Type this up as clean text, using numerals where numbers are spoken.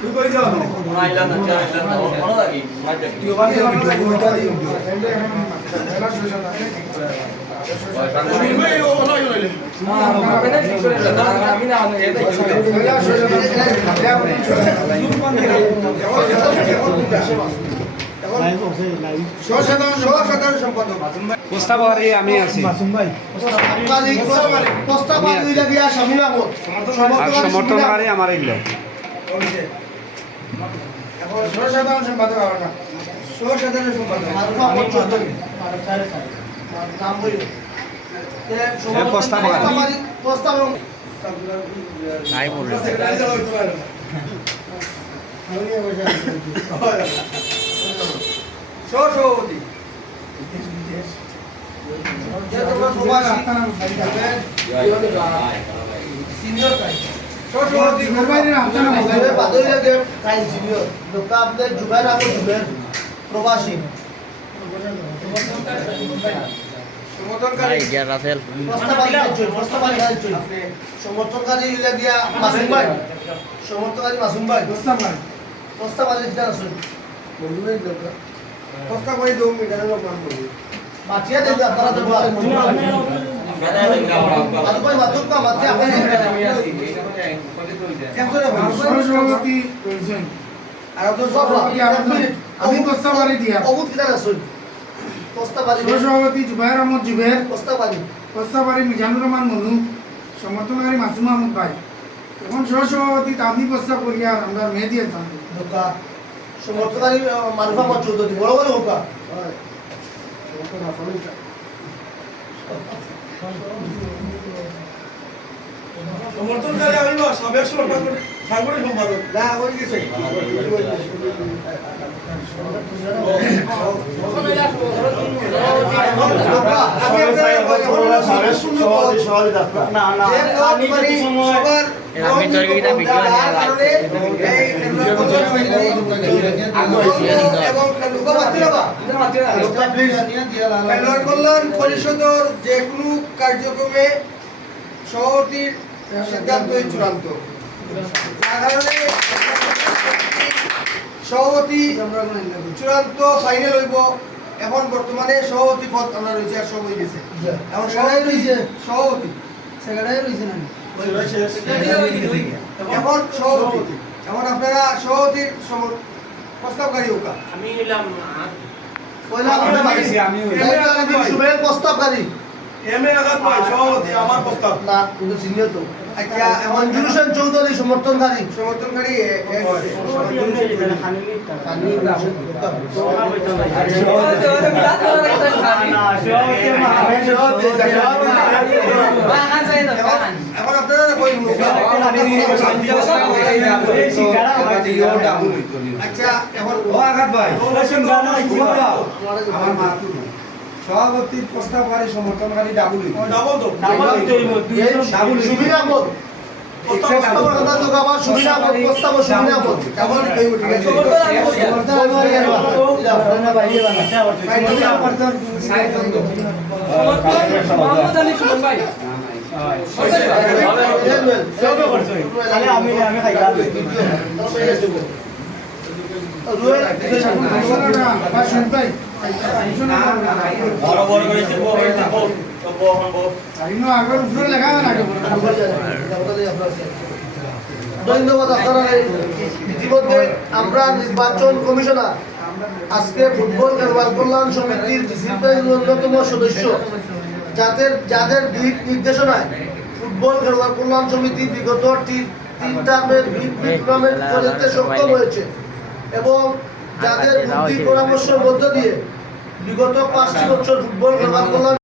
তুই কই যাও না আইলা না মনে লাগি তুই বাকি ওইটা দি এলা শুইছ না ওই ও না ইলে না না ঠিক করে আমি না এটা এলা শুইছ না জুম কোন প্রস্তাবে আমি আছি সমর্থনকারী আমার ইল্লে সভাপতি প্রবাসী সমর্থনকারী মাসুম ভাই প্রস্তাবাদী প্রস্তাব করে দেবো মিটারের লোক মান করবো মাছিয়া দেবে আপনারা দেবো আমি প্রস্তাবাদী দিয়া সভাপতি জুবাইর আহমদ জুবের প্রস্তাবাদী মিজানুর রহমান মনু সমর্থনকারী মাসুম আহমদ ভাই এখন সহসভাপতি আপনি প্রস্তাব করিয়া আমরা মেহেদি আছেন সমর্থনকারী মারুফা মত চৌধুরী বড় বড় হোকা সমর্থনকারী আমি সাবেক সাংগঠনিক সম্পাদক না ওই কিছু কল্যাণ পরিষদের যে কোনো কার্যক্রমে সভাপতির সিদ্ধান্তই চূড়ান্ত। সভাপতি চূড়ান্ত ফাইনাল হইব। এখন বর্তমানে সভাপতি পদ আমরা রয়েছে আর সব হয়ে গেছে। এখন সবাই রয়েছে সভাপতি সেক্রেটারি রয়েছে না এখন সভাপতি। এখন আপনারা সভাপতির প্রস্তাবকারী হোকা আমি হইলাম প্রস্তাবকারী সভাপতি আমার প্রস্তাব না কিন্তু সিনিয়র তো আচ্ছা মঞ্জুর হোসেন চৌধুরী সমর্থনকারী এখন আপনারা আচ্ছা এখন সভাপতির প্রস্তাবকারী সমর্থনকারী ডাবল ধন্যবাদ আপনারা। ইতিমধ্যে আমরা নির্বাচন কমিশনার আজকে ফুটবল খেলোয়াড় কল্যাণ সমিতির অন্যতম সদস্য যাদের দিক নির্দেশনায় ফুটবল খেলোয়াড় কল্যাণ সমিতি বিগত তিন টার্মের টুর্নামেন্ট করতে সক্ষম হয়েছে এবং যাদের বুদ্ধি পরামর্শের মধ্য দিয়ে বিগত 5টি বছর ফুটবল খেলোয়াড় কল্যাণ